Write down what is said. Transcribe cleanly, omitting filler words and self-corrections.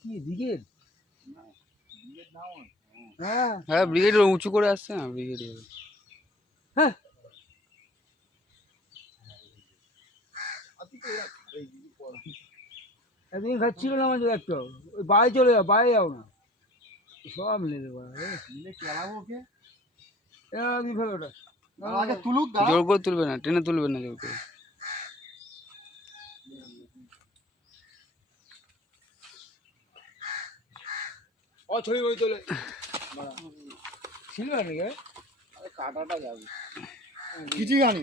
কি ব্রিগেড? হ্যাঁ ব্রিগেড উঁচু করে আসছে না ব্রিগেড। হ্যাঁ একদিন খাচ্ছিল না আমাদের একটা ওই বাইরে চলে যাও, বাইরে যাও না, সব নেবে ফেলোটা আগে তুলুক, জোর করে তুলবে না, টেনে তুলবে না জোর করে। ছবি বই চলে ছিল নাকি কিছু জানি